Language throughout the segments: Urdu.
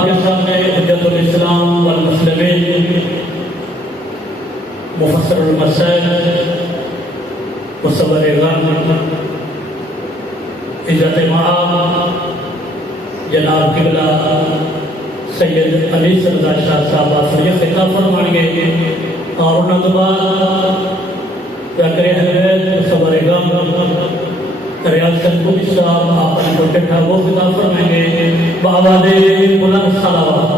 حجت الاسلام والمسلمین مفسر المسائل مصور غم عزت مآب جناب قبلہ سید علی رضا شاہ صاحب آفری خطاب فرمائیں گے اور انہوں نے بعد پیاکر اہل مصور غم ریاض کنبوی صاحب آپ نے کو ٹھا وہ خطاب فرمائیں گے بآواز بلند صلوات.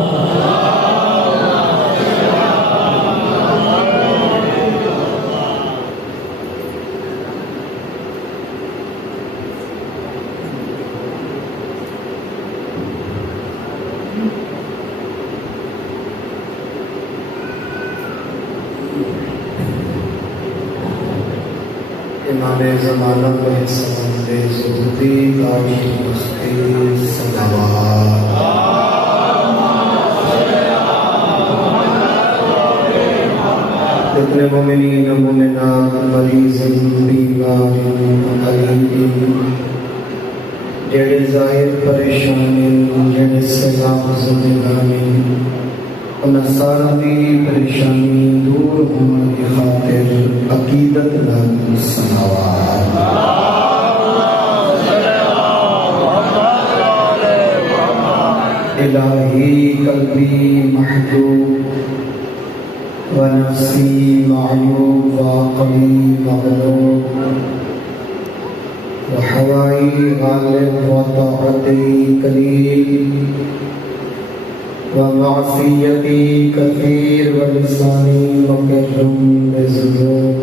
امام زمانہ میں سمند زہدی داعی مختی صلوات. جتنے مومنین مومنات مریض بیمار غریب جڑے ظاہر پریشانی جڑے سلام زندگانی ان سارا دی پریشانی دور ہونے کی خاطر عقیدت نال صلوات. الہی قلبی محجوب و نفسی معیوب و عقلی مغلوب و حوائی غالب و طاعتی قلیل ومعصيتي كثير ولساني مكرم بذنوب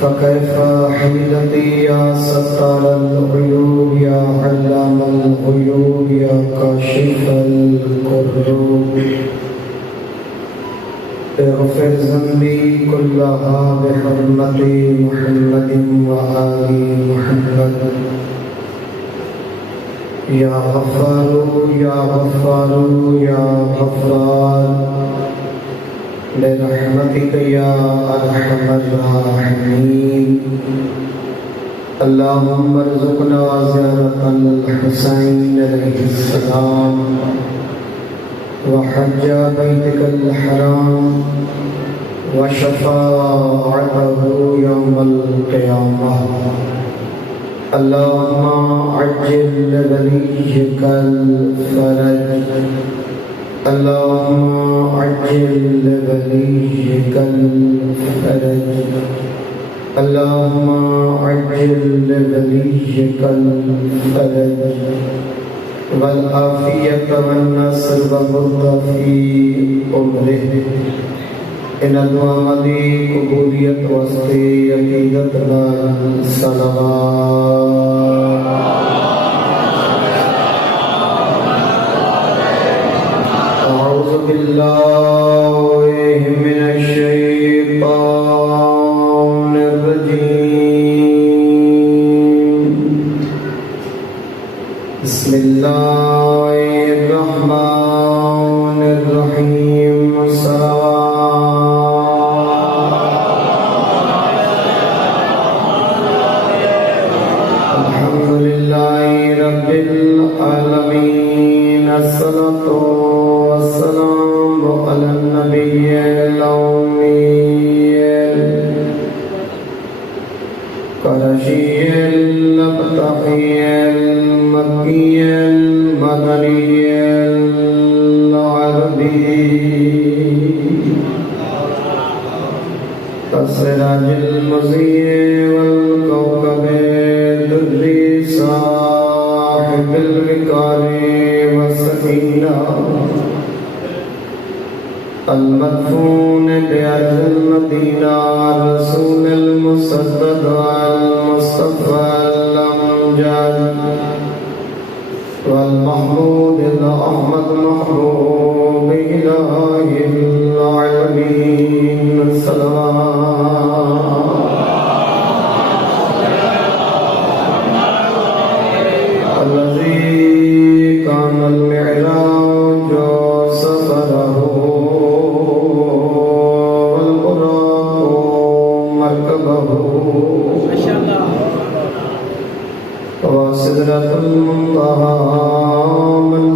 فكيف حيلتي يا ستار العيوب يا علام الغيوب يا كاشف الكروب اغفر ذنبي كلها بحرمة محمد وآل محمد یا غفار یا غفار یا غفار برحمتک یا ارحم الراحمین. اللہم ارزقنا زیارت الحسین علیہ السلام وحج بیتک الحرام وشفاعته یوم القیامہ. اللهم عجل لوليك الفرج اللهم عجل لوليك الفرج اللهم عجل لوليك الفرج والعافية والنصر والرضا في أمره. ان دعا دی قبولیت واسطے عقیدت نال صلوات. اعوذ باللہ من الشیطان الرجیم. بسم اللہ الرحمن الرحیم. السراج المضيء والكوكب الدري صاحب الوقار والسكينة المدفون بأرض المدينة الرسول المصدق المصطفى الأمجد والمحمود الأحمد محبوب إله العالمين. الذي كان المعراج سفره والبراق مركبه وسدرة المنتهى من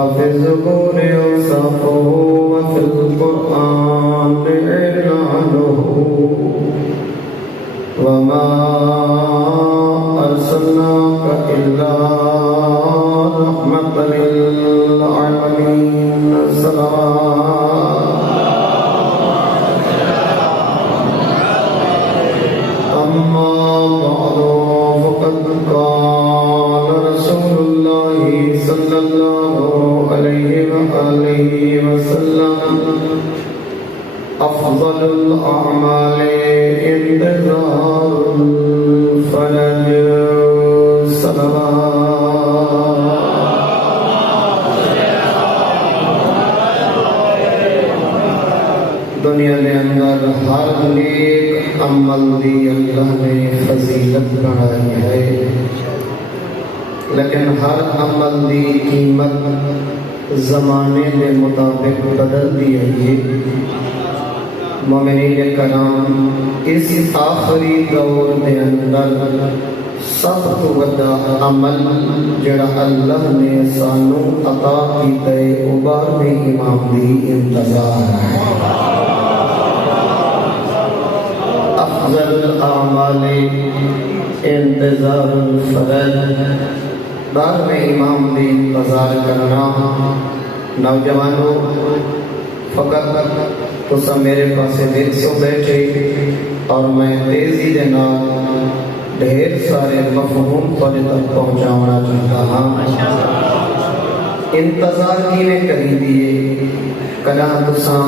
وفي الزبور أوصافه وفي القرآن إعلانه وما أرسلناك إلا رحمة للعالمين أما بعد فقد قال رسول الله صلى الله عليه وآله وسلم أفضل الأعمال انتظار الفرج دنیا کے اندر ہر نیک عمل دی اللہ نے فضیلت بنائی ہے، لیکن ہر عمل دی قیمت زمانے کے مطابق بدل دی ہے۔ مومنین کرام، اس آخری دور کے اندر سب تو بڑا عمل جڑا اللہ نے سانو عطا کیتا ہے وہ بارہویں امام دی انتظار ہے۔ افضل الاعمال انتظار الفرج، بارہویں امام دی انتظار کرنا۔ نوجوانوں، فقط تسا میرے پاسے دل سو بیٹھے اور میں تیزی دے نال ڈھیر سارے مفہوم تک پہنچانا چاہتا ہاں۔ انتظار کیویں کری دیے؟ کدا تسا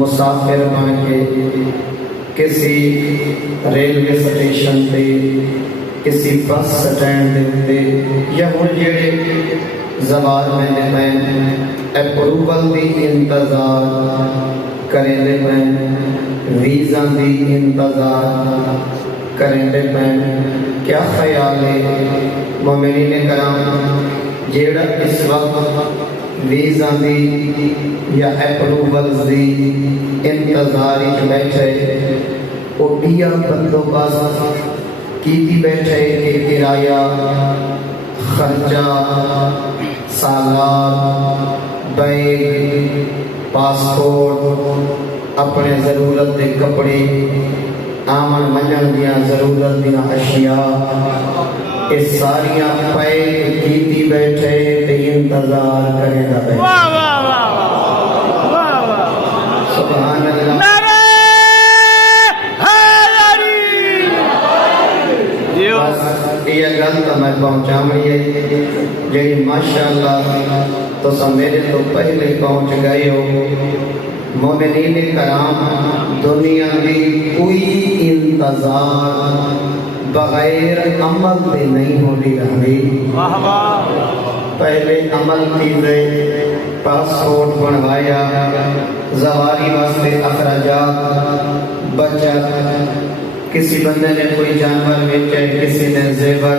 مسافر بن کے کسی ریلوے سٹیشن تے، کسی بس سٹینڈ تے، یا ہن جڑے زوار میں میں اپروول دی انتظار کریں دے میں، ویزا دی انتظار کریں دے میں، کیا خیال ہے مومنین کرام جیڑا اس وقت ویزا دی یا اپروول دی انتظاری بیٹھے وہ بیا بندوبست کی بیٹھے کہ کرایہ، خرچہ، سالات، بیگ، پاسپورٹ، اپنے ضرورت دے کپڑے، آمن منجن دیا ضرورت دیا اشیاء، اس ساریاں پیک کیتی بیٹھے تے انتظار کرے دا بیٹھے۔ سبحان اللہ۔ یہ گل تو میں پہنچاؤں ہے جی ماشاءاللہ تو میرے تو پہلے پہنچ گئے ہو۔ مومنین کرام، دنیا کی کوئی انتظار بغیر عمل پہ نہیں ہونی رہی۔ پہلے عمل کیتے، پاسپورٹ بنوایا، زواری واسطے اخراجات، بچت، کسی بندے نے کوئی جانور بیچے، کسی نے زیور،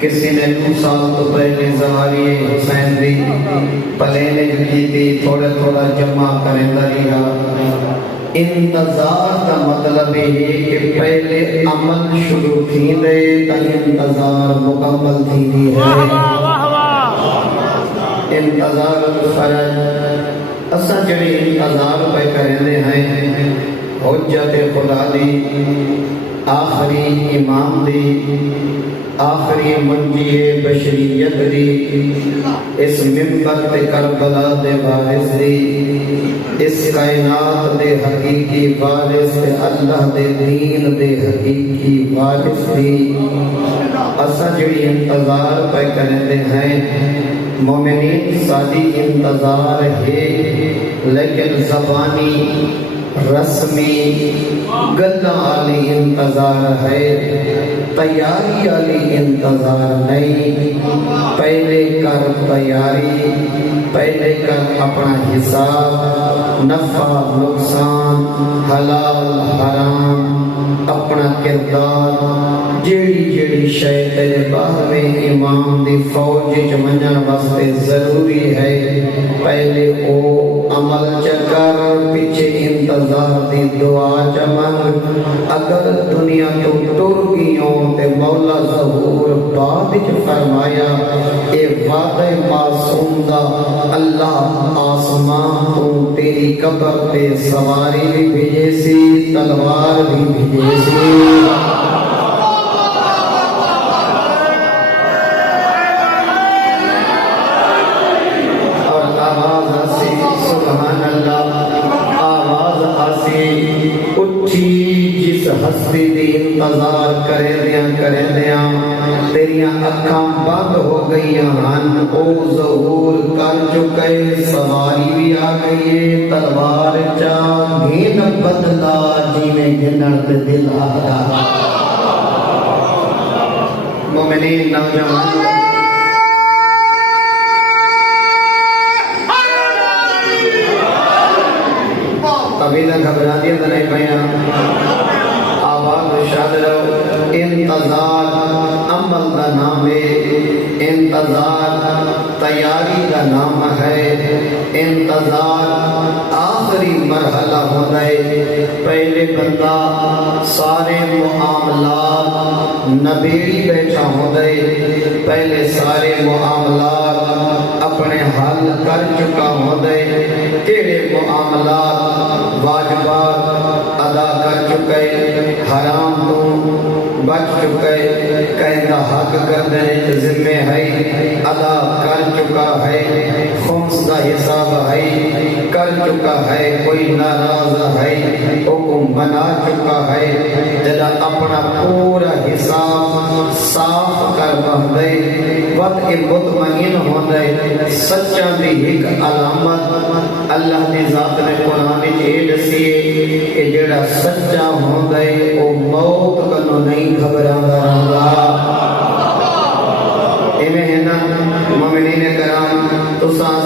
کسی نے 2 سال تو پہلے زواری حسین دی پلینے کی تھی، تھوڑا تھوڑا جمع کریں دریا۔ انتظار کا مطلب ہے کہ پہلے عمل شروع تھی دے تا انتظار مکمل تھی دی ہے۔ انتظار الفرج، اسا جڑی انتظار پہ کریں دے ہیں حجت خدا دی، آخری امام دی، آخری منجی بشریت دی، اس منبر تے کربلا دے وارث دی، اس کائنات دے حقیقی وارث تے اللہ دے دین دے حقیقی وارث دی۔ اسا جڑی انتظار پہ کرتے ہیں، مومنین ساری انتظار ہے، لیکن زبانی رسمی گلہ علی انتظار ہے، تیاری علی انتظار نہیں۔ پہلے کر تیاری، پہلے کر اپنا حساب، نفع نقصان، حلال حرام، اپنا کردار، جیڑی جیڑی شے تیرے باہویں امام دی فوج منجن واسطے ضروری ہے، پہلے او عمل چکر، پیچھے انتظار دی دعا چمن۔ اگر دنیا تو ٹر گئیوں تے مولا ظہور بعد فرمایا، اے وعدہ معصوم قبر پہ سواری بھی بھیجے سی تلوار بھی بھیجے سی اور آواز آسی سبحان اللہ آواز آسی اٹھی جس ہستی دی انتظار کرے دیاں تیریاں اکھاں بند ہو گئیاں ہن او ظہور کر چکے سواری بھی آ گئی ہے تلوار چا گھن بدلا جیویں گھنڑ تے دل آتا مومنین نوجوان ابھی نہ گھبرا دیا تو نہیں پہیا آواز شاد رہو انتظار عمل دا نام ہے انتظار تیاری کا نام ہے انتظار آخری مرحلہ ہوتا ہے پہلے بندہ سارے معاملات نبیڑی بیٹھا ہوتا ہے پہلے سارے معاملات اپنے حل کر چکا ہوتا ہے تیرے معاملات واجبات ادا کر چکے حرام تو بچ چکے کہنا حق کرنے ذمہ ہے ادا کر چکا ہے خمس کا حساب ہے کر چکا ہے کوئی ناراض ہے حکم بنا چکا ہے جدا اپنا پورا حساب صاف کر بندے وقت مطمئن ہوندے سچا دی ایک علامت اللہ دی ذات نے قرآن میں دسیے کہ جڑا سچا ہوندے او موت کنو نہیں گھبراندا رہندا ایویں ہے نا مومنین کرام تساں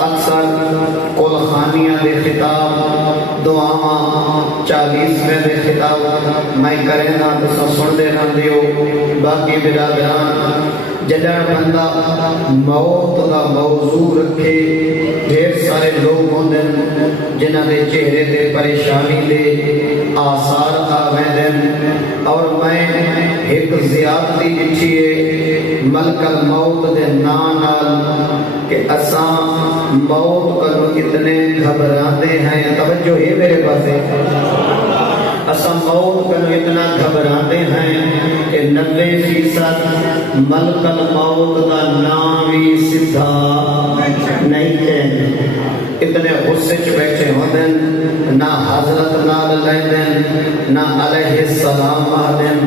اکثر قول خانیاں دے خطاب دعاواں 40ویں دے خطاب میں کریں نا تساں سن دے رہندے ہو باقی برادران جدر بندہ موت کا موضوع رکھے ڈھیر سارے لوگ ہوندے جنہاں دے چہرے دے پریشانی دے آثار آویں اور میں ایک زیادتی لکھی ہے ملک الموت دے نال کہ اساں موت کو اتنے گھبراتے ہیں توجہ ہے میرے پاس اساں موت کو اتنا گھبراتے ہیں کہ 90% ملک الموت کا نام ہی سدھا نہیں کہتے اتنے غصے چ بیٹھے ہوندے نہ حضرت نال لیندن نہ علیہ السلام آدن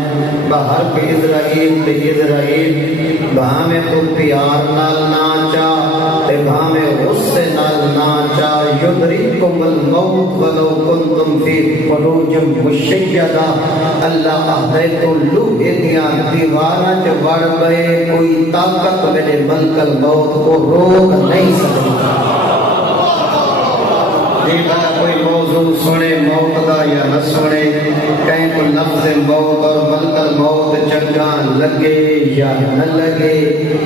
باہر پہ اسرائیل بہامیں تو پیار نال ناچا بہامیں غصے نال ناچا یدرککم الموت ولو کنتم فی بروج مشیدہ اللہ اہدے تو لوہے دیا دیواراں چ وڑ گئے کوئی طاقت میرے ملک الموت کو روک نہیں سکتی کوئی موضوع سنے موت دا یا نہ سنے کہیں کو لفظ موت اور ملک الموت چنگا لگے یا نہ لگے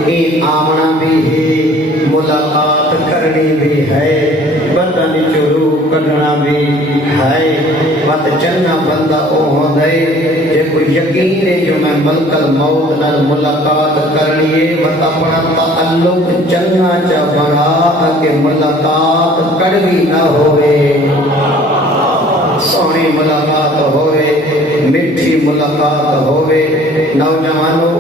این آمنا بھی ہے ملاقات کرنی بھی ہے بدن چرو کرنا بھی ہے بات چنگا بندہ او ہو دے جے کوئی یقین ہے جو میں ملک الموت نال ملاقات کرنی ہے بات اپنا تعلق چنگا چا بڑھا کہ ملاقات کڑوی نہ ہوئے سونی ملاقات ہوئے مٹھی ملاقات ہوئے نوجوانوں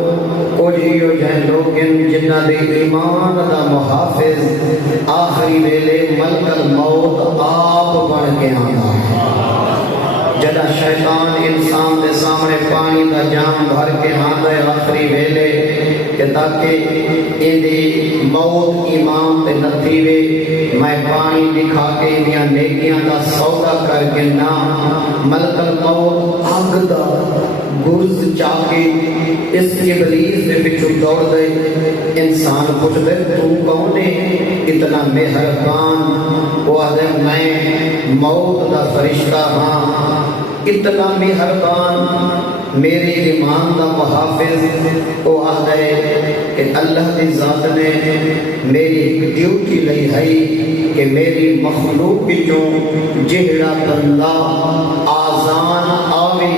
کچھ ہیو جہاں لوگ جنہ دے ایمان دا محافظ آخری ویلے ملک الموت آپ بن کے آنا جدا شیطان انسان دے سامنے پانی دا جام بھر کے آنا ہے آخری ویلے کہ تاکہ اندھی موت ایمان تے نتیوے میں پانی دکھا کے انہیاں نیکیاں دا سودا کر کے نا ملک الموت آگ دا گرز چاکے اس ابلیس دے پچھو دوڑ دے انسان پوچھ دے تو کونے اتنا مہربان وہ آدھے میں موت دا فرشتہ ہاں اتنا مہربان میری ایمان دا محافظ وہ آدھے کہ اللہ کی ذات نے میری ڈیوٹی لئی ہے کہ میری مخلوق جو جہڑا بندہ آزان آوی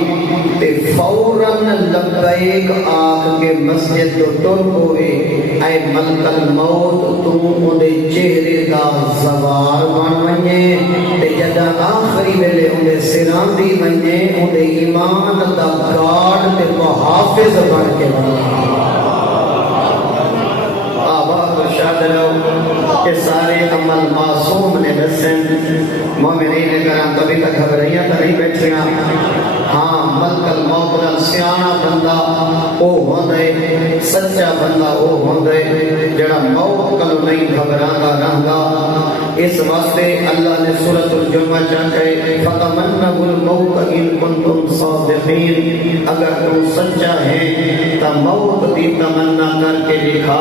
تے فوراً لبیک آگ کے مسجد تو تر ہوئے اے ملک الموت تو انہیں چہرے دا زوار بن منجے سراندی ونے اودے ایمان دا گارڈ تے محافظ بن کے ونے آباد و شادرو کہ سارے عمل معصوم نے دسن مومنین کرام کبھی تک گھبرائیاں تو نہیں بیٹھیاں ہاں ملک الموت نال سیانا بندہ او ہوندے سچا بندہ او ہوندے جڑا موت کلو نہیں گھبراندا رہندا اس واسطے اللہ نے سورۃ الجمعہ چاہے فتمنوا الموت ان کنتم صادقین اگر تم سچا ہے تو موت دی تمنا کر کے دکھا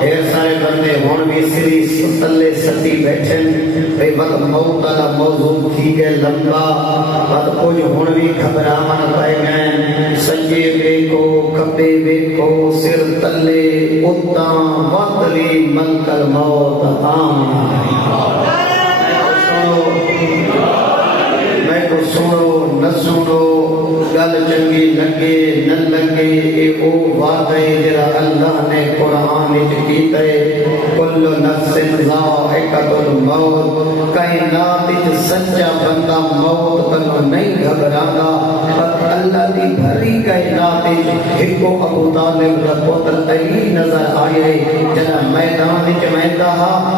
ڈھیر سارے بندے ہون بھی سری تلے ستی بیٹھن بھئی وقت موت والا موضوع تھی گئے لمبا وقت کچھ ہون بھی گھبراون پائے گئے سجے بیکو کبے بیکو سر تلے اتاں وقتلی ملک الموت آم میں کو سنو نہ سنو گل چنگی لگے نہ لگے اے او وعدے جڑا اللہ نے قرآن وچ کیتا ہے کل نفس ذائقۃ الموت کائنات وچ سچا بندہ موت تک نہیں گھبراندا پر اللہ دی بھری کائنات وچ ایک ابو طالب دا پتر علی نظر آئے جنا میدان وچ ویندا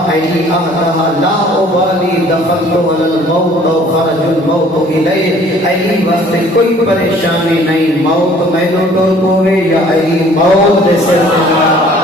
علی آہدا لا ابالی دخلت علی الموت و خرج الموت الیہ علی واسطے کوئی پریشانی نہیں موت مینوں ٹور پوے یا علی موت دے سر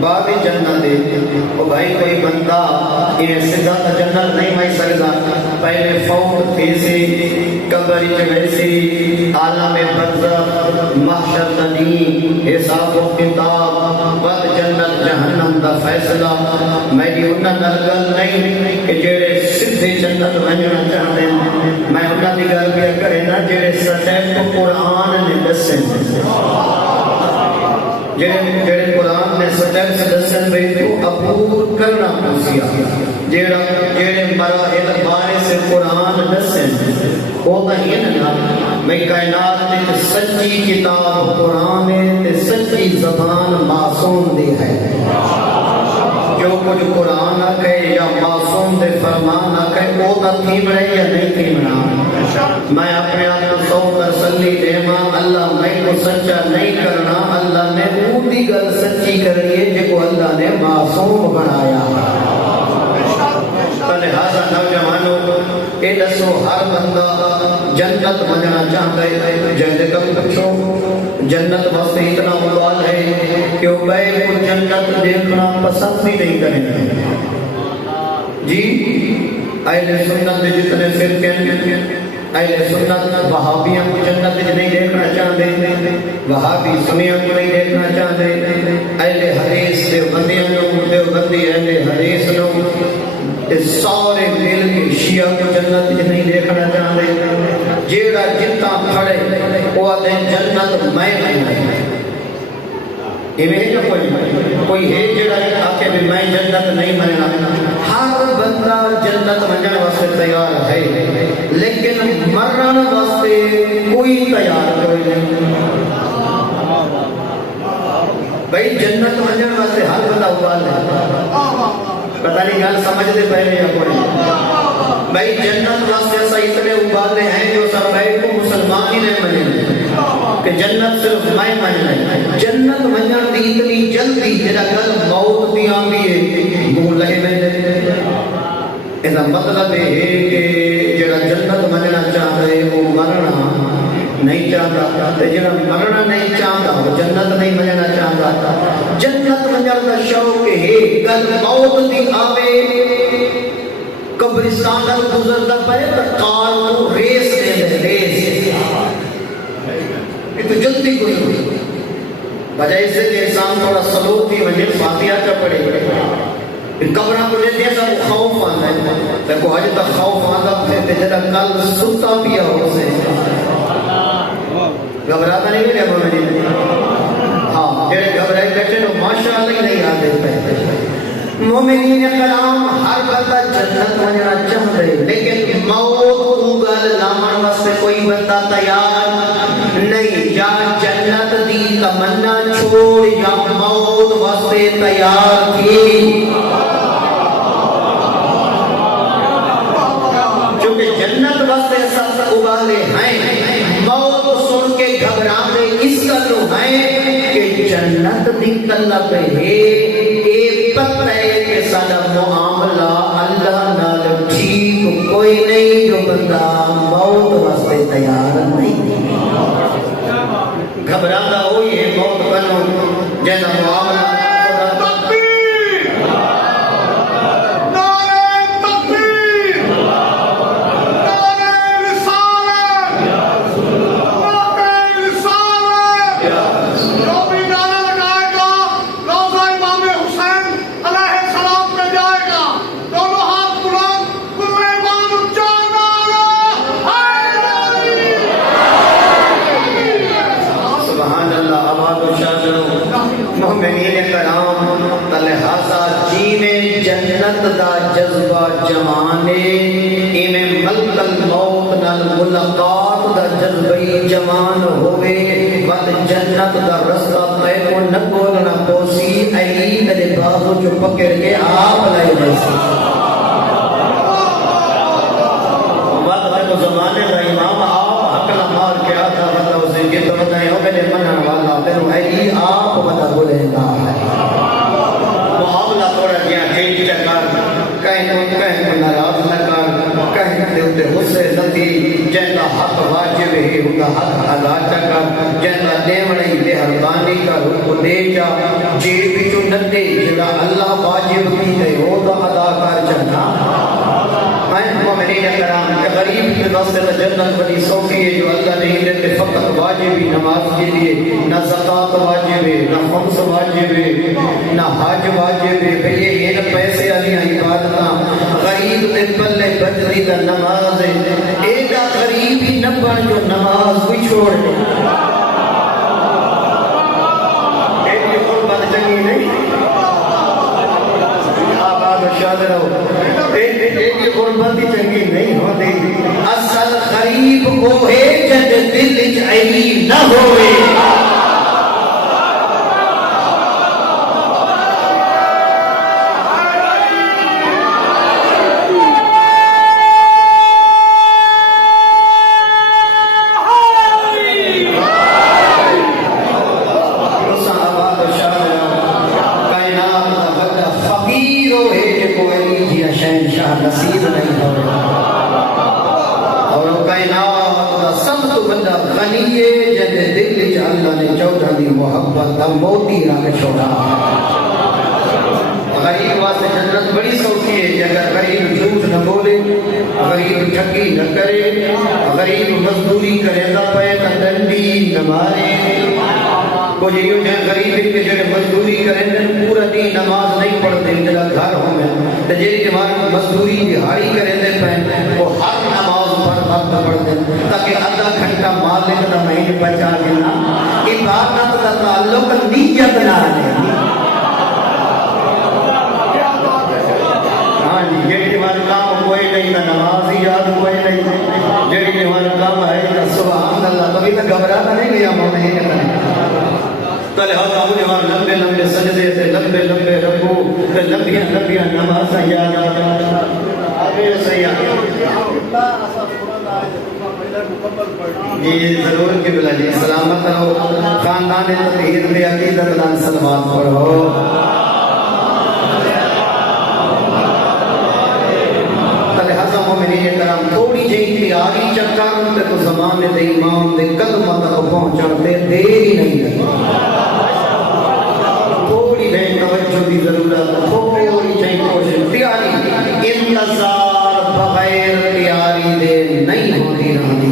باب جنت او بھائی کوئی بندہ یہ سیدھا تا جنت نہیں میں سکتا پہلے فوت تھی سی قبر وچ ویسی عالم برزخ محشر تنی حساب و کتاب بعد جنت جہنم دا فیصلہ میری انہاں نال گل نہیں کہ جڑے سیدھے جنت وجنا چاہتے ہیں میں انہاں دی گل بھی کرے نا جڑے سچے کو قرآن نے دسے جڑے قرآن نے سچائی سے دسن بھئی تو عبور کرنا پوسیا جڑے مراحل بارے سے قرآن دسن ہوتا ہی نا میں کائنات تے سچی کتاب قرآن تے سچی زبان معصوم دی ہے جو کچھ قرآن آکے یا معصوم دے فرمان آکے وہ تا تھیمڑے یا نہیں تھیمڑا میں اپنے آپ کو سو تسلی دے ماں اللہ میں کو سچا نہیں کرنا اللہ نے اونی گل سچی کرنی ہے جے کو اللہ نے معصوم بنایا لہذا نوجوانوں اے دسو ہر بندہ جنت مننا چاہتا ہے جہدے کم پچھو جنت واسطے اتنا موال ہے کہ وہ بے کو جنت دیکھنا پسند بھی نہیں کریں جی اہل سنت میں جتنے فرقے اہل سنت وہابیاں کو جنت نہیں دیکھنا چاہتے وہابی سنیاں کو نہیں دیکھنا چاہتے اہل حدیث دیوبندیاں دیوبندی اہل حدیث لوگ سارے مل کے شیعہ کو جنت نہیں دیکھنا چاہتے جیڑا جتنا کھڑے وہ آتے جنت میں کوئی ہے جڑا آکے بھی میں جنت نہیں مننا ہر بندہ جنت منجن واسطے تیار ہے لیکن مرن واسطے کوئی تیار کوئی نہیں بھئی جنت منجن واسطے ہر بندہ اوال ہے پتہ نہیں گل سمجھ دے پہلے یا کوئی بھئی جنت واسطے ایسا اتنے ابالے ہیں جو سب بھائی کو مسلمان ہی نہیں منے کہ جنت صرف میں مننے جنت منجن دی اتنی جلدی جڑا گل موت دی آندی ہے منہ لگے میں اس کا مطلب ہے کہ جڑا جنت مننا چاہتا ہے وہ مرنا نہیں چاہتا جڑا مرنا نہیں چاہتا وہ جنت نہیں مننا چاہتا جنت منجن کا شوق ہے گل موت دی آوے قبرستان کا گزرتا پہ کار کو ریس دے ریس یہ تو جلدی گزر بجائے سے کہ انسان تھوڑا سلوک تھی وجہ فاتحہ کا پڑے قبرہ کو لے دیا سب خوف آتا ہے لیکن آج تک خوف آتا ہے جدا کل ستا پیا ہو سے گھبراتا نہیں ملے مومنین؟ ہاں جڑے گھبرائے بیٹھے تو ماشاءاللہ ہی نہیں آتے پہ مومنین کرام ہر بندہ جنت وجنا چاہتے لیکن موت گل لامن واسطے کوئی بندہ تیار نہیں، یا جنت دی تمنا چھوڑ یا موت واسطے تیار تھی، چونکہ جنت واسطے سب ابالے ہیں، موت سن کے گھبرانے اس طرح ہیں کہ جنت دی طلب ہے، اے پتہ ہے کہ سارا معاملہ اللہ نال ٹھیک کوئی نہیں جو بندہ موت واسطے تیار نہیں، گھبراتا ہوئی ہے موت بنو جیسا معاملہ مومنین کرام لہذا جیویں جنت دا جذبہ جوانے ایویں ملک الموت نال ملاقات دا جذبہ جوان ہوئے وقت جنت دا رستہ طے کو نہ بولنا پوسی علی میرے بازو جو پکڑ کے آپ لائے جیسے وقت کو زمانے دا امام آپ حق مار کے آتا وقت اسے گرد بتائیں ہو میرے منع والا پھر علی آپ بتا بولے گا معاملہ تھوڑا گیا ٹھیک چکر کہیں کو ناراض نہ کر کہیں دے اتے غصے نتی جنہ حق واجب ہے ہوگا حق ادا چکر جنہ دیوڑی دے حربانی کا روح کو دے جا جی بچو نتے جڑا اللہ واجب کی دے ہوگا ادا کر جنا مومنین کرام کہ غریب کے واسطے جنت بڑی سوکھی ہے جو اللہ نہیں دیتے فقط واجبی نماز کے لیے نہ زکات واجب ہے نہ خمس واجب ہے نہ حج واجب ہے بھئی یہ پیسے والی عبادتاں غریب تے پلے بجری دا نماز ہے ایڈا غریب ہی نہ بن جو نماز بھی چھوڑ دے ایک قربت چنگی نہیں آباد و شاد رہو ایک غربتی چنگی نہیں ہوتی اصل غریب ہوئے جد دل چاہیے نہ ہوئے نصیب نہیں ہو اور کائنات دا سب تو بندہ غنی ہے جن دل وچ اللہ نے چودہ دی محبت دا موتی رکھ چھوڑا غریب واسطے جنت بڑی سوچی ہے کہ اگر غریب جھوٹ نہ بولے غریب ٹھگی نہ کرے غریب مزدوری کرے نہ پے نہ ڈنڈی نہ مارے کو یہ جو غریب کے جو مزدوری کریں پورا دن نماز نہیں پڑھتے جلا گھر ہوں میں جی جماعت مزدوری دہاڑی کریں پہ وہ ہر نماز پر وقت پڑھتے تاکہ آدھا گھنٹہ مالک کا مہینے بچا دینا عبادت کا تعلق نیت نہ ہے ہاں جی جی جماعت کام کوئی نہیں نہ نماز ہی یاد کوئی نہیں جی جماعت کام ہے سبحان اللہ کبھی میں گھبراتا نہیں گیا مومنین کرنے تو لہذا مجھے وہاں لمبے لمبے سجدے سے لمبے لمبے رکوع پھر لمبیاں لمبیاں نمازیں یاد آگے سیاح جی ضرور قبلہ جی سلامت رہو خاندان تطہیر میں عقیدت لان سلوات پڑھو لہذا مومنین کرام تھوڑی جہی تیاری چکر تو زمانے دے امام دے قدم تک پہنچن دے دیر ہی نہیں لگی توجہ کی ضرورت تھوڑی چاہیے کوشش تیاری انتظار بغیر تیاری دے نہیں ہوتی رہتی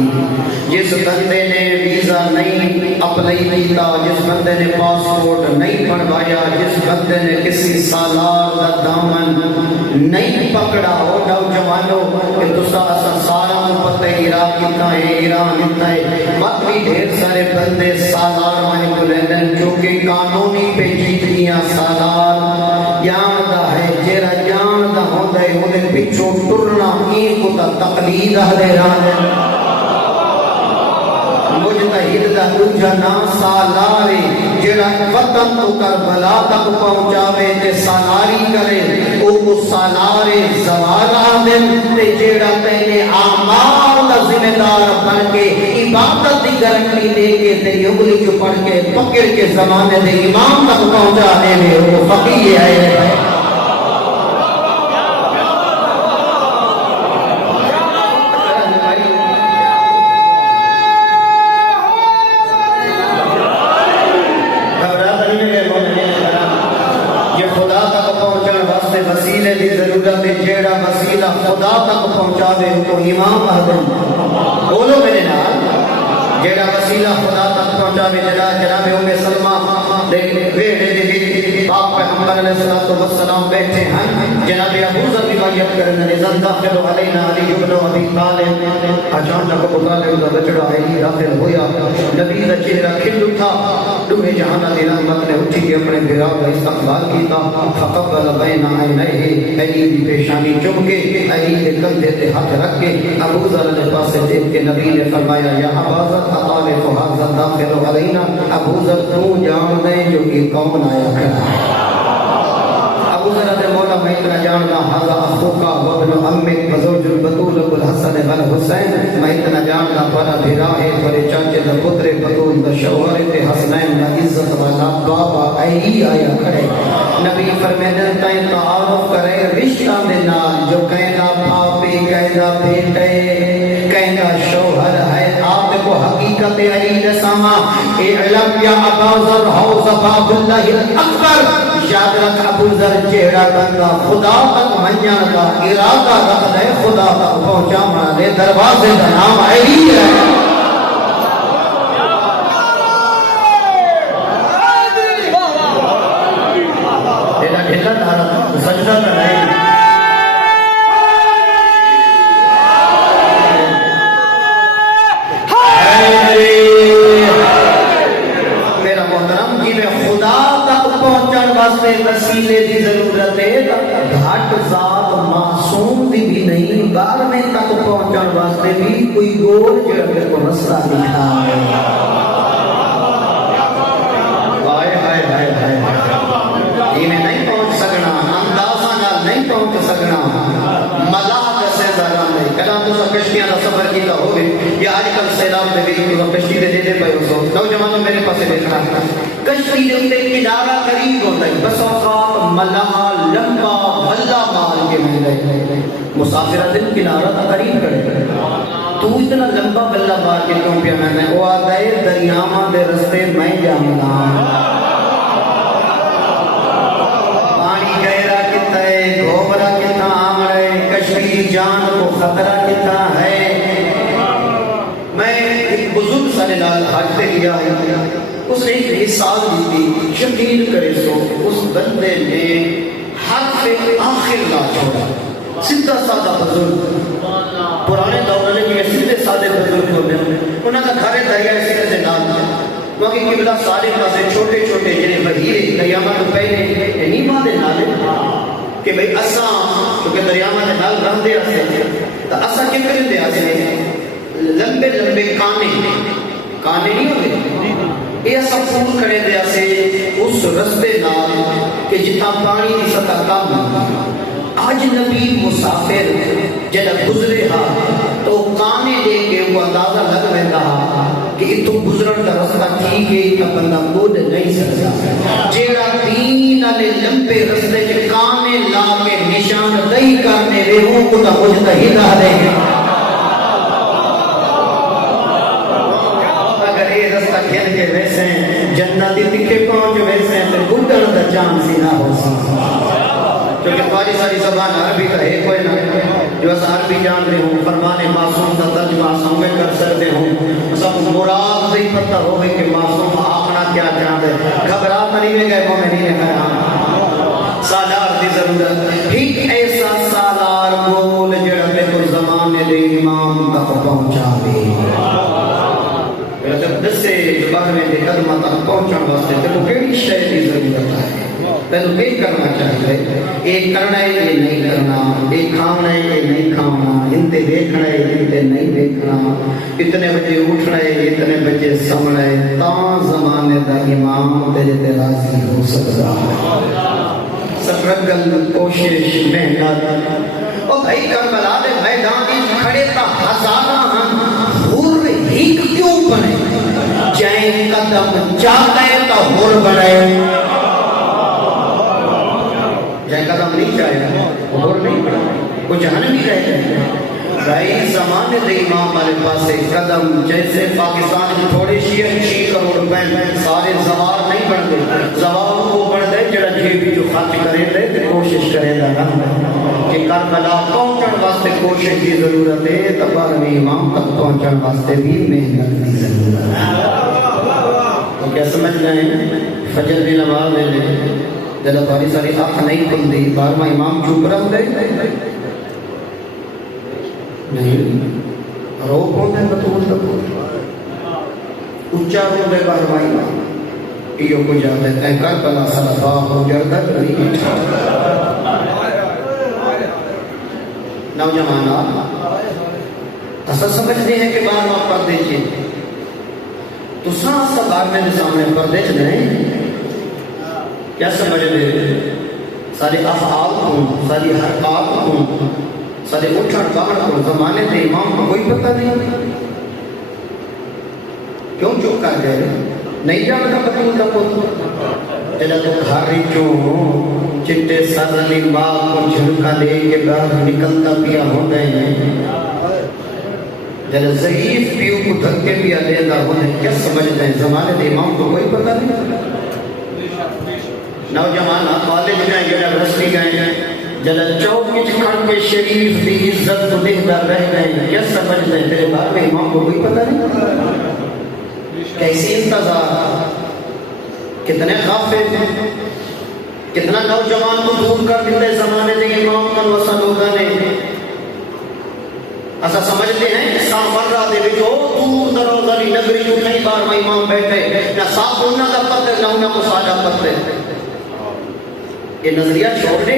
جس بندے نے ویزا نہیں اپلائی کیتا جس بندے نے پاسپورٹ نہیں بنوایا جس بندے نے کسی سالار کا دامن نہیں پکڑا ہو نوجوانوں کہ دوسرا سارا پتہ ہی عراق کتا ہے، ایران کتا ہے، باقی ڈھیر سارے بندے سالار مانے کو لیندن جو کہ قانونی پیچیدگیاں سالار جاندا ہے، جیرا جاندا ہوندا ہے انہیں پچھوں ٹرنا این کو تا تقلید دے رہا ہے۔ مجتہد دا دوجا نام سالار ہے، جیڑا وطن تو کربلا تک پہنچاوے تے سالاری کرے، او سالار زوال آدم تے جیڑا پہلے اعمال دا ذمہ دار بن کے عبادت دی گارنٹی دے کے تے انگلی جو پڑھ کے پکڑ کے زمانے دے امام تک پہنچا دے وہ فقیہ ہے۔ وسیلے دی ضرورت ہے، جیڑا وسیلہ خدا تک پہنچاوے کو امام آدم بولو میرے نال، جیڑا وسیلہ خدا تک پہنچاوے جناب ام سلمہ دے ویڑے دے پاک پیغمبر علیہ الصلوۃ والسلام بیٹھے ہیں، جناب ابو ذر روایت کرنے نے زندہ داخل علینا علی ابن ابی طالب، اچانک ابو طالب دا بچڑا علی داخل ہویا، نبی دا چہرہ کھل اٹھا، دوہے جہان دی رحمت نے اٹھی کے اپنے بھرا کا استقبال کیتا، فقبل بین عینیہ، علی دی پیشانی چوم کے علی کے کندھے تے ہاتھ رکھ کے ابو ذر کے پاس دیکھ کے نبی نے فرمایا یا ابا ذر اطالب ھذا داخل علینا، ابو ذر تو جان دے جو کہ کون آیا کھڑا ہے۔ ابو ذر نے مولا میں اتنا جاننا ھذا اخوکا وابن امک وزوج البتول الحسن بن حسین، میں اتنا جاننا بڑا بھیرا ہے بڑے چاچے دا پتر بتول دا شوہر تے حسنین دا عزت والا بابا علی آیا کھڑے۔ نبی فرمائے تائیں تعارف کرے رشتہ دے نال جو کہنا بھاپی کہنا بیٹے کہنا شوہر ہے، آپ کو حقیقت علی نسامہ اعلم یا ابا ذر حوض باب اللہ الاکبر، یاد رکھ ابو ذر جیڑا بندہ خدا تک منجن کا ارادہ رکھتا ہے خدا تک پہنچانا دے دروازے کا نام علی ہے۔ ڈھلا نعرہ سجدہ کرائے میرا محترم جی میں خدا تک پہنچن واسطے وسیلے دی ضرورت ہے، گھٹ ذات معصوم دی بھی نہیں، بارہویں تک پہنچن واسطے بھی کوئی گول جڑا میرے کو رستہ دکھا ہے۔ ہائے ہائے ہائے ہائے یہ میں نہیں پہنچ سکنا، اندازہ نال نہیں پہنچ سکنا، ملاح دسے ذرا نہیں کلا تو کشتیاں دا سفر کیتا ہوگے یا آج کل سیلاب دے بھی تو کشتی دے دے پے ہو نوجوانوں میرے پاس دیکھنا کشتی دے اوپر کنارہ قریب ہوتا ہے، بس اوقات ملاح لمبا بھلا مال کے ملے مسافرہ دن کنارہ تا قریب کرے تو اتنا لمبا بھلا مال کے کیوں پیا میں وہ آتا ہے دریاواں دے رستے میں جانا، گھوبرا کتنا آمرے کشمیر جان کو خطرہ کتنا ہے۔ میں ایک بزرگ سارے لال حج پہ گیا ہے، اس نے ایک حساب دی تھی، یقین کرے سو اس بندے نے حد پہ آخر نہ چھوڑا، سیدھا سادہ بزرگ پرانے دور میں جو سیدھے سادے بزرگ ہوتے ہیں انہوں کا گھر دریا سیدھے سے نام دیا، کیونکہ قبلہ سارے پاسے چھوٹے چھوٹے جنہیں بہیرے دریاواں تو پہلے نیما دے نالے کہ بھئی اساں کیونکہ دریاواں دے نال رہندے اسے تو اساں کی کرندے اسے لمبے لمبے کانے نہیں ہوتے یہ اساں پھول کھڑے دے اسے اس رستے نال کہ جتنا پانی کی سطح کم، آج نبی مسافر جب گزرے ہاں تو کانے دے کے وہ اندازہ لگ رہتا کہ اتو گزرن کا رستہ ٹھیک ہے اتنا بندہ مود نہیں سکتا، جیڑا دین علی لمبے رستے کے کانے لا کے نشان دہی کرنے رہے ہوں کو تا مجھتا ہی نہ دے اگر یہ رستہ کھیل کے ویسے جنتی تکے پہنچ ویسے پھر گھٹن دا چانس ہی نہ ہو سکتا، کیونکہ تمہاری ساری زبان عربی کا ہے کوئی نہ جو اس عربی جانتے ہوں فرمان معصوم کا ترجمہ سمجھ کر سکتے ہوں، سب مراد سے ہی پتہ ہوگی کہ معصوم آخنا کیا چاہتے ہیں، گھبراہ نہیں میں گئے مومنین نے کہا سالار دی ضرورت ایک ایسا سالار بول جڑا میں کو زمانے دے امام تک پہنچا تو نہیں کرنا چاہیے، یہ کرنا ہے یہ نہیں کرنا، یہ کھانا ہے یہ نہیں کھانا، انتے دیکھنا ہے انتے نہیں دیکھنا، اتنے بجے اٹھنا ہے اتنے بجے سمنا ہے، تاں زمانے دا امام تیرے تے راضی ہو سکتا ہے۔ سٹرگل کوشش محنت او بھائی کربلا دے میدان وچ کھڑے تا ہزاراں ہن، حر ہیک کیوں بنے؟ جائیں قدم چاہتے تو حر بنے، جائیں قدم نہیں چاہے حر نہیں بنے، وہ جہنمی رہ جائے۔ بھائی زمانے دے امام والے پاسے قدم جیسے پاکستان میں تھوڑے 6 کروڑ روپے سارے زوار نہیں بڑھتے، زوار وہ بڑھتے جڑا جیب جو خرچ کرے دے تے کوشش کرے دا کہ کربلا پہنچن واسطے کوشش کی ضرورت ہے، تو 12ویں امام تک پہنچن واسطے بھی محنت کی ضرورت ہے۔ تو کیا سمجھ رہے ہیں؟ فجر کی نماز لے لے جب تھوڑی ساری آنکھ نہیں کھلتی 12واں امام چپ رہا دے نہیں، رو کون ہے بطول بطول اچھا رو دے 12واں امام یہ کو جاتے ہیں کربلا صلفا ہو جردہ نہیں نوجوانہ اصل سمجھتے ہیں کہ 12واں پردے چی تو سا بار میں سامنے پردے چ نہیں کیا سمجھ دے سارے افعال کو ساری حرکات کو سارے اٹھن باہر کو زمانے دے امام کو کوئی پتہ نہیں، کیوں چپ کر گئے؟ نہیں جانتا بطول کا پتر جلا تو گھاری چوں چٹے سرلی باغ کو جھلکا دے کے باہر نکلتا پیا ہو گئے ہیں، جلا ضعیف پیو کو دھکے پیا دیتا ہونے، کیا سمجھتے ہیں زمانے دے امام کو کوئی پتہ نہیں؟ نوجوان کالج میں یونیورسٹی گئے جلا چوک کے کھڑ کے شریف دی عزت کو دیکھتا رہ گئے، کیا سمجھتے ہیں تیرے بارے میں امام کو کوئی پتہ نہیں؟ کیسی انتظار، کتنے غافل ہیں، کتنا نوجوان کو دور کر دیتے زمانے دے امام من وسا لوگاں نے۔ ایسا سمجھتے ہیں سام مرہ دے وچ او دور دراز والی نگری جو نہیں 12واں امام بیٹھے، نہ صاحب انہاں دا پتہ نہ انہاں کو ساڈا پتہ۔ یہ نظریہ چھوڑ دے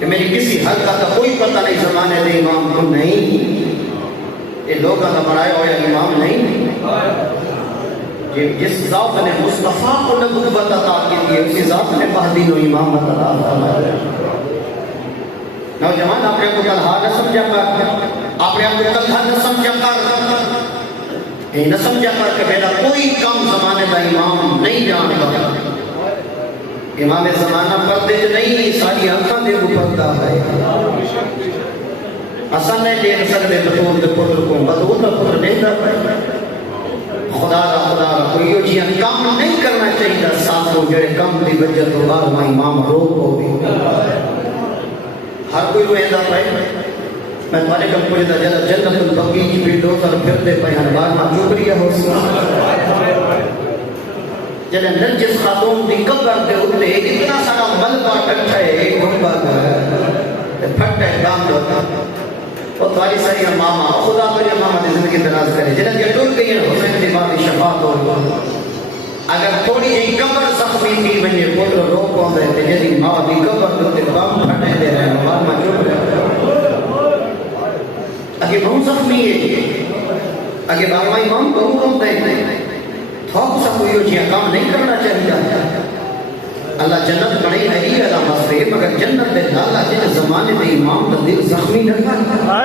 کہ میری کسی حلقہ کا کوئی پتہ نہیں زمانے دے امام کو نہیں، یہ لوگاں کا بنایا ہوا امام نہیں، جس ذات نے مصطفیٰ کو نبوت عطا کی تھی اسی ذات نے مہدی و امام عطا فرمایا۔ نوجوان اپنے کو کلہا نہ سمجھا کر، اپنے کو کلہا نہ سمجھا کر، یہ نہ سمجھا کر کہ میرا کوئی کم زمانے کا امام نہیں جانتا، امام زمانہ پردے نہیں ساری آنکھاں دے کو پردہ ہے، اصل نہیں دیکھ سکتے بطول دے پتر کو، بطول دے پتر نہیں دا پائے، خدا را کوئی جیاں کام نہیں کرنا چاہیے ساتھوں جڑے کم دی وجہ تو 12واں امام رو ہو بھی ہر کوئی روئے دا پائے۔ میں تمہارے کم پوچھے دا جنت البقیع بھی دو سر پھر دے پائے ہر بار ماں چکریہ ہو سکتا جلے نرجس خاتون دی قبر دے ہوتے اتنا سارا ملبہ کٹھا ہے ایک گھنبہ پھٹ ہے کام دوتا وہ تمہاری ساری ماما خدا تمہاری ماما دی زندگی دراز کرے جنہیں یہ ٹول گئی ہے حسین دی ماں دی شفاعت ہو اگر تھوڑی ایک قبر زخمی تھی بنی پوتر رو کون دے تھے جنہی ماں دی قبر دوتے بام پھٹے دے رہے ہیں ماما چوب رہے اگر بہت زخمی ہے اگر بابا امام بہت کون دے تھوک سا کوئی اچھیا کام نہیں کرنا چاہیے۔ اللہ جنت بڑی ہے ہی اللہ مسئلے مگر جنت دے اللہ جن زمانے دے امام دا دل زخمی نہ کرتا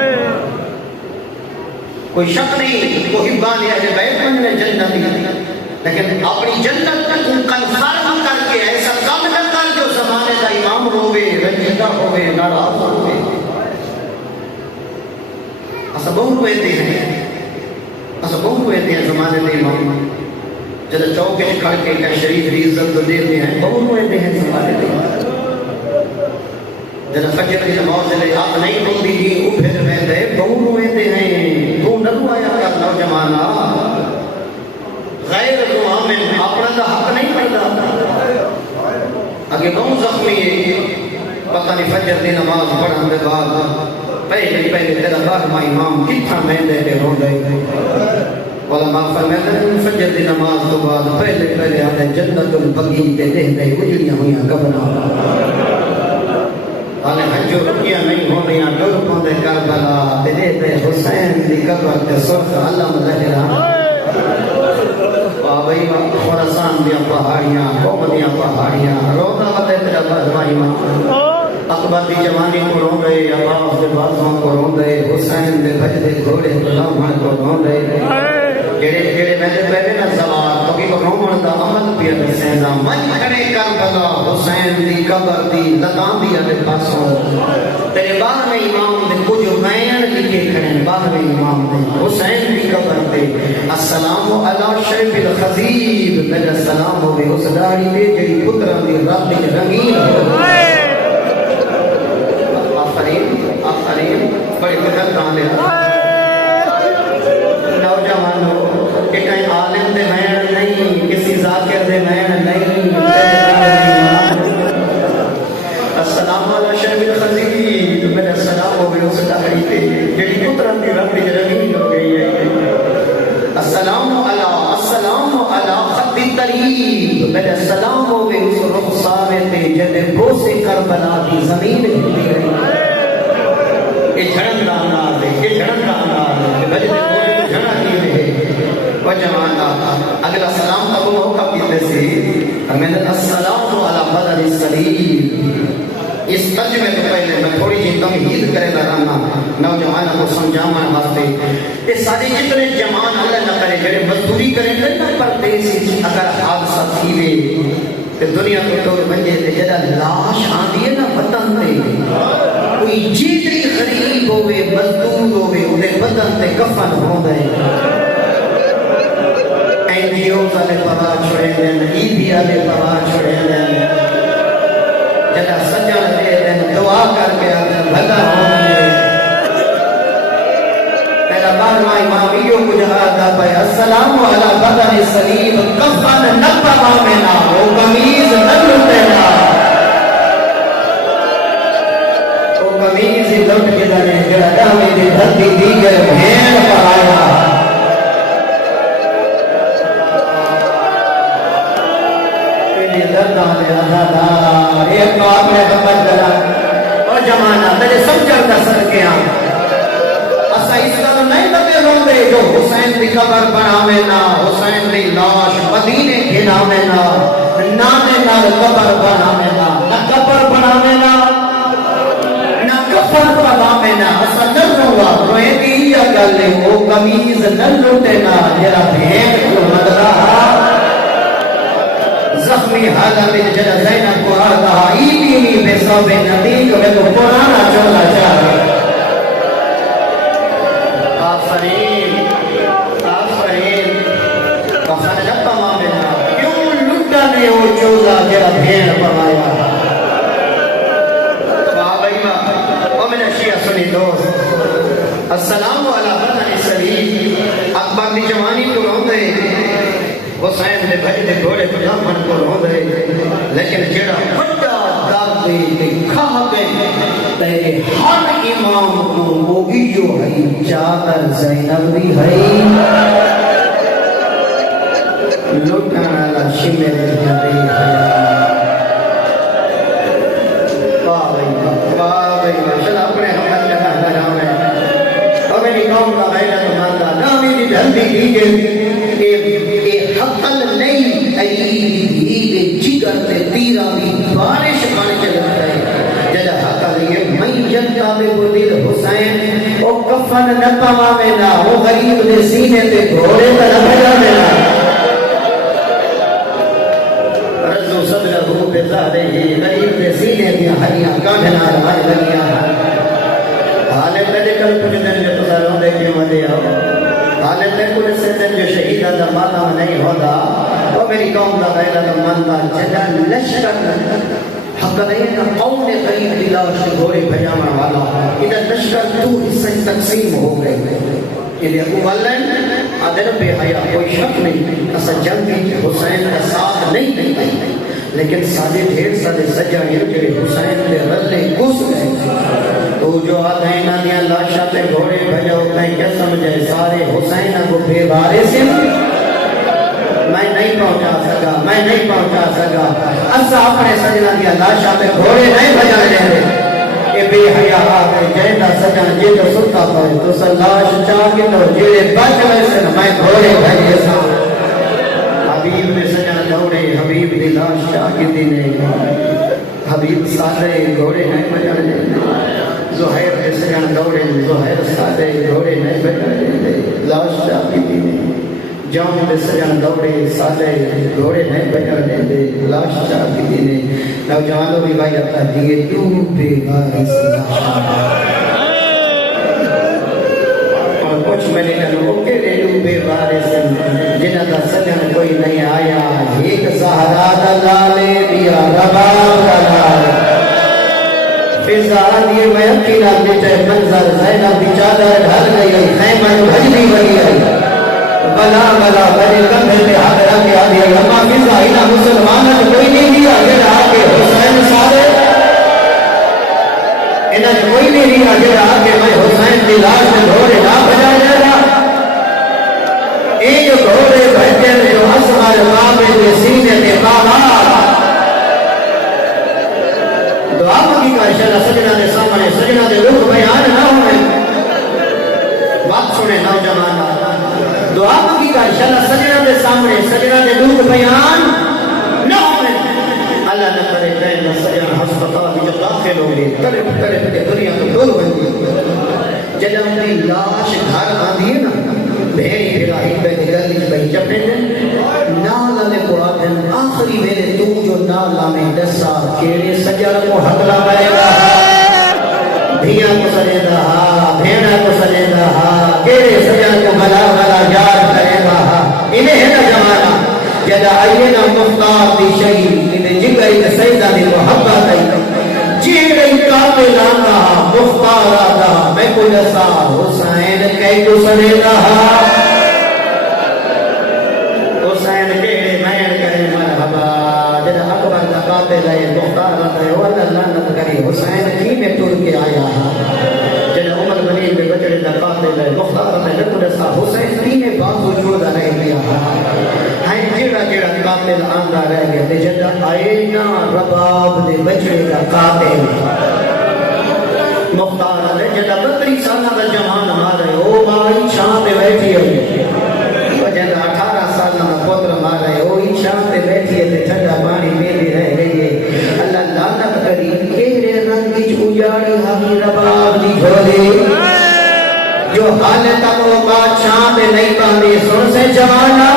کوئی شک نہیں کوئی حبان ہے جو بیت من میں جنت لیکن اپنی جنت کو کنفرم کر کے ایسا کام نہ کر جو زمانے دا امام روے رنجیدہ ہوئے ناراض ہوئے ایسا بہت ہوئے ہیں ایسا بہت ہوئے ہیں زمانے دے امام جب چوکے کھڑ کے کہ شریف بھی عزت کو دیتے ہیں بہت ہوئے ہیں زمانے دے جب فجر کی نماز لے آپ نہیں بولتی تھی وہ پھر رہتے بہت ہوئے ہیں تو نہ آیا کر نوجوانہ غیر دعا میں اپنا دا حق نہیں پڑھتا اگر بہت زخمی ہے پتہ نہیں فجر دی نماز پڑھن دے بعد پہلے تیرا 12واں امام کتنا میں دے کے رو گئے علماء فرماتے ہیں فجر دی نماز تو بعد پہلے آتے جنت البقیع تے دیکھتے اجڑیاں ہویاں قبراں حالے ہنجو رکیاں نہیں ہو رہی ٹر پوندے کربلا تے دیکھتے حسین دی قبر تے سرخ علم لہرا بھائی خراسان دیا پہاڑیاں قوم دیا پہاڑیاں روتا وتے تیرا بدمائی ماں اکبر دی جوانی کو رو گئے عباس دے بازوں کو رو گئے حسین دے بھجدے گھوڑے غلاماں کو رو گئے جڑے میں پہلے نہ سوال کبھی کو رومن دا عمل پیا دسیندا من کھڑے کربلا حسین دی قبر دی لتاں دی دے پاسوں تیرے باہر امام دے کچھ وین لکھے کھڑے باہر امام دے حسین دی قبر تے السلام علی شیخ الخطیب میرا سلام ہوے اس داڑھی تے جڑی پتراں دی رب دی رنگین آفرین بڑی قدر کام لیا نوجوانوں کہ کہیں عالم دے وین نہیں کسی ذاکر دے وین نہیں السلام علی شیخ الخطیب میرا سلام ہوے اس داڑھی تے جڑی پتراں دی رب دی رنگین ہو گئی ہے السلام علی خط طریب میرا سلام ہوے اس رخسار تے جدے بوسے کربلا دی زمین ہلتی رہی یہ جھڑن دا انداز ہے یہ جھڑن دا انداز ہے بجے کوئی جھڑا نہیں ہے وہ جمانا اگلا سلام ابو موقع پیتے سے میں نے السلام علی بدر السلیم اس ترجمے تو پہلے میں تھوڑی جی تمہید کرے گا رہنا نوجوانوں کو سمجھانا واسطے یہ سارے جتنے جمان اللہ نہ کرے جڑے مزدوری کریں گے نہ پردیسی اگر حادثہ تھیوے تے دنیا کو تو بنجے تے جڑا لاش آندی ہے نا وطن تے کوئی جیتری غریب ہوئے مزدور ہوئے انہیں بدن تے کفن ہوندا ہے این جی اوز والے پرا چھوڑے دین ای بی والے پرا چھوڑے دین جڑا سجا دے دین دعا کر کے بھلا ہونے تیرا بارواں امام یہ کچھ آتا پہ السلام علی بدن سلیم کفن نہ پاوینا وہ قمیض نہ لٹینا وہ قمیض لٹ کے دنے جڑا داوی دی دھرتی دیگر بھیڑ پایا تیری درداں دے آزادار ایک بات میں سمجھ کرا اور جمانا تیرے سمجھر کا سر کے آن اسا اس طرح نہیں بتے روندے جو حسین دی قبر بناوے نا حسین دی لاش مدینے گھناوے نا نانے نال قبر بناوے نا نہ قبر بناوے نا نہ کفن پاوے نا اسا نہ روا روئے دی یا گلے وہ قمیض نہ لوٹے نا جڑا بھیڑ کو مد رہا زخمی حالت جڑا زینب کو آتا ای بھی بے صوب نبی کو تو پرانا چولا چاہے آفرین کفن نہ پاوے نا کیوں لٹا نے وہ چولا جڑا بھیڑ پوایا دوست السلام علی بدن سلیم اکبر دی جوانی کو روندے حسین دے بھجدے گھوڑے غلاماں کو روندے لیکن جڑا بڑا دردے تے کھا گئے تیرے ہر امام کو وہی جو ہے چادر زینب بھی ہے لوٹن والا شمر جدے ہے چل اپنے حمد کرنا لگاوے اور میری قوم کا غیرت ماندہ نامی دی دھندی دیگے اے حقل نہیں ایدی جگر تے تیرہ بھی بارش بان کے لگتا ہے جدہ حقل یہ میت کعبے کو دل حسین او کفن نہ پاوے نا او غریب دے سینے تے گھوڑے تے نہ بجاوے نا رزو صدرہ بے زہرے غریب دے سینے دیا ہریاں کاندھنا رہائی لگیاں حالے پہلے کل کچھ دن جو تساروں دے کے مدے ہو حالے پہلے کچھ سے دن جو شہیدہ دا ماتم نہیں ہوتا وہ میری قوم دا غیرت مندہ جدہ لشکر حق نہیں نا قوم نے غریب دلاوش کے گھوڑے بھجامہ والا ادھر لشکر تو حصہ تقسیم ہو گئے انہیں اولین عدل بے حیاء کوئی شک نہیں اسا جنگی حسین کا ساتھ نہیں لیکن سادے ڈھیر سادے سجائیں جڑے حسین دے رلے گس گئے تو جو جو آدھائنا دیا لاشا تے گھوڑے بھجاؤ تائیں کیا سمجھے سارے حسین کو بے بارے سے میں نہیں پہنچا سکا میں نہیں پہنچا سکا اسا اپنے سجنہ دیا لاشا تے گھوڑے نہیں بھجا رہے کہ بے حیاء آگے جہدہ سجن جے جو ستا پائے تو سلاش چاہ کے تو جیرے بچ ویسے میں گھوڑے بھجے سا حبیب نے سجن دوڑے حبیب دی لاش چاہ کے دینے حبیب سارے گھوڑے نہیں بھجا رہے زہیر کے سجن دوڑے زہیر سارے گھوڑے نہیں بھجا رہے لاش چاہ کے دینے جاؤں دے سجن دوڑے سارے گھوڑے نہیں بجا دے لاش چاہ کی دینے نوجوانوں بھی بھائی اپنا دیئے ڈوبے بارے سے اور کچھ میں نے کہا وہ کہ ڈوبے بارے سے جنہ دا سجن کوئی نہیں آیا ایک سہارا دا لالے دیا رباب دا لالے فضا دیئے میں اکیلا بیٹے منظر زینب دی چادر ڈھل گئی خیمہ بھجلی بڑی آئی بلا بلا بڑے کندھے پہ ہاتھ رکھ کے آگے اما فضا ہینا مسلمانہ کوئی نہیں دیا جڑا آگے حسین سارے انہاں نے کوئی نہیں دیا جڑا آگے میں حسین کی لاش میں گھوڑے نہ بجائے جائے یہ جو گھوڑے بہتے ہیں جو اسمار بابے کے سینے کے بالا دعا مکی کا اشارہ سجنہ دے سامنے سجنہ دے روح بیان نہ ہوئے بات سنے نوجوانہ دعا مکی کا اشارہ سجنہ دے سامنے سجنہ دے روح بیان نہ ہوئے اللہ نہ کرے دین سجنہ ہسپتال جو داخل ہو گئے طرف طرف کے دنیا کو دور بندی جنہ اپنی لاش گھر آدھی ہے نا بھیڑی بھیڑائی پہ گلی بہی چپے دیں نالا نے کو آدھن آخری میرے تو جو نالا میں دسا کیڑے سجر کو حقلا بائے گا دھیا کو سجے دا بھیڑا کو سجے دا کیڑے سجر کو بلا بلا یاد کرے گا انہیں ہے نا جمانا جدا آئینا مختار دی شہید انہیں جگئی کے سیدہ دی محبت آئی جیڑی کامل آتا مختار آتا میں کوئی دسا حسین کئی کو سجے دا حسین کیڑے مین کرے مرحبا جدا اکبر دا قاتل ہے مختار آتا ہے واللہ لعنت کری حسین کی میں ٹور کے آیا جدا عمر بنی میں بچڑے دا قاتل ہے مختار آتا ہے لکو دسا حسین کی میں بات وجودہ نہیں لیا ہائیں جیڑا جیڑا قاتل آندہ رہ گئے تے جدا آئینا رباب دے بچڑے دا قاتل مختار آتا ہے جدا 32 سالہ دا جوان مارے او مائی شاہ پہ بیٹھی ہوئی جدا 18 سالہ دا پتر مارے او ہی شاہ پہ بیٹھی ہے تے ٹھنڈا پانی میری رہ گئی ہے اللہ لعنت کری کیڑے رنگ وچ اجاڑی ہمی رباب دی جھولی جو حال تک وہ بادشاہ پہ نہیں باندھی سن سے جوانا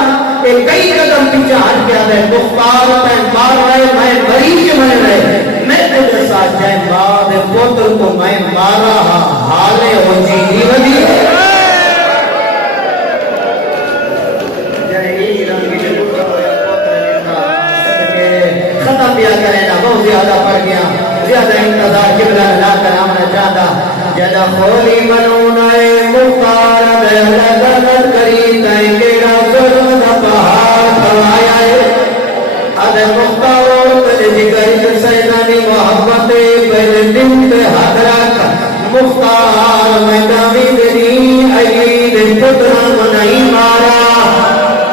ایک کئی قدم پیچھے ہٹ گیا ہے مختار پہ مار رہے میں مریض من رہے میں تجھے ساتھ جائے بعد پتر کو میں مارا حالے ہو جی ودی ختم بیا کرے نا بہت زیادہ پڑ گیا زیادہ انتظار قبلہ لا کرامنا چاہتا جدا خولی منونائے مختار دے لگنت کری تائیں گیڑا ظلم دا پہاڑ پھلایا ہے ادھے مختار تجھے جگئی سیدانی محبت پہلے دن تے حد رکھ مختار میں دامی دنی عید پتر منائی مارا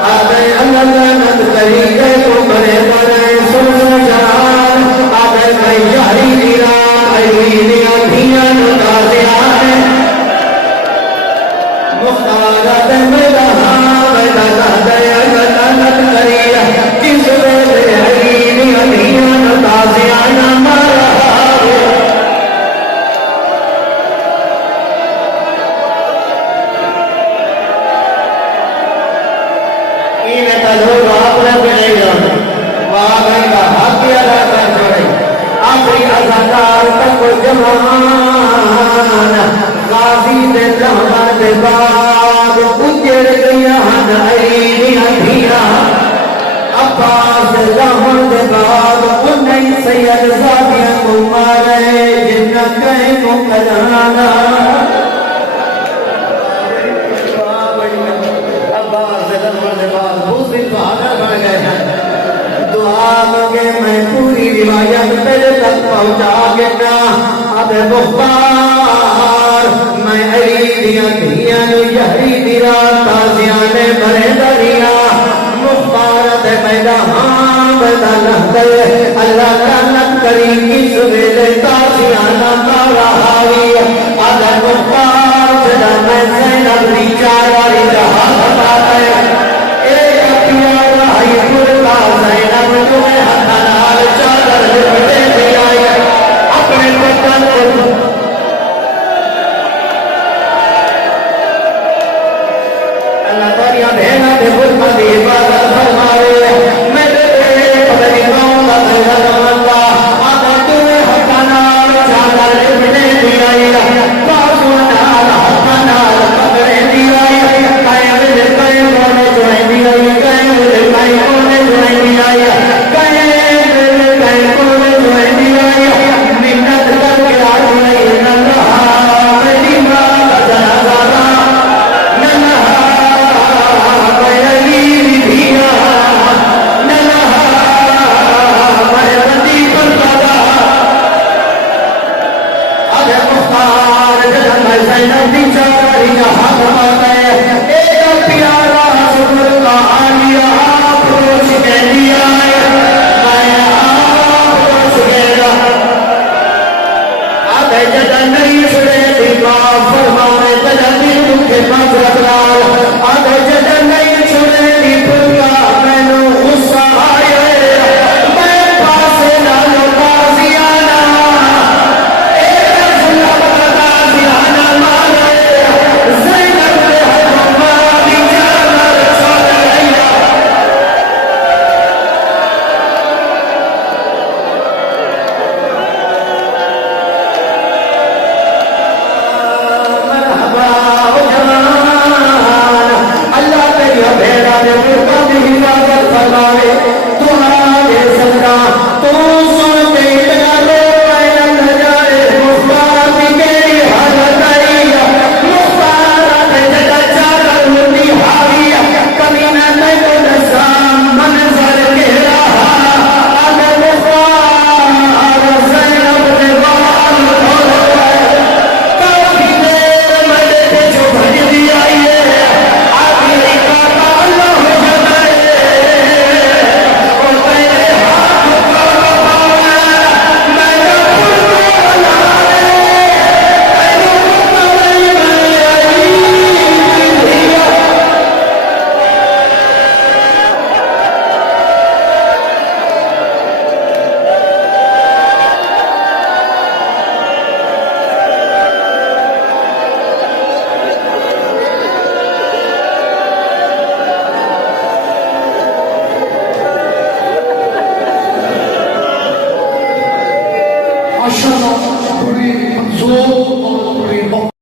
ادھے اللہ لعنت کری تے کو بنے بنے سن جان ادھے میں جاری دیران عید دیا نتازیان مختار ادھے میں دہا میں دہا دیا لعنت کری جس ویلے عید دیا نتازیان مارا آخری ازادار تک جوان غازی دے لہمن دے بعد اجڑ گیا ہن عیدیاں دھیاں عباس دے لہمن دے بعد انہیں سید زادیاں کو مارے جنہ کہیں کو کلانا عباس دے لہمن دے بعد اس دن بہادر بڑھ گئے ہیں دعا مانگے میں پوری روایت تیرے تک پہنچا گیا اب مختار میں علی دیاں دھیاں نو یاری دی رات تازیاں نے بھرے دریا مختار دے میدان دا لنگر اللہ رحمت کری کس ویلے تازیاں نہ تارا حاوی اگر مختار جدا میں زینب دی چارواری جہاں بتا ہے اے پیارا ہی پورا زینب تمہیں ہتھا نال چادر لپٹے دی آئی اپنے پتن کو بہنا دے حرمت دی عبادت فرمائے میرے پدری قوم کا خیرت مندہ آقا تمہیں حقنا چادر لپٹے دی آئی بازو نال حقنا پکڑے دی آئی قائم دے قائم ہونے جوائیں دی آئی قائم دے قائم ہونے جوائیں دی آئی قائم دے قائم ہونے جوائیں دی آئی منت کر کے آئی نلہا میری ماں کا جنازہ زینب دی چاری جہاں بتا ہے ایک پیارا سکر کا آلیا آپ روش کے دیا ہے میں آپ روش کے رہا آدھے جدہ نہیں چھڑے دیکھا فرمانے تجھا دل کے مجرد لال آدھے جدہ نہیں چھڑے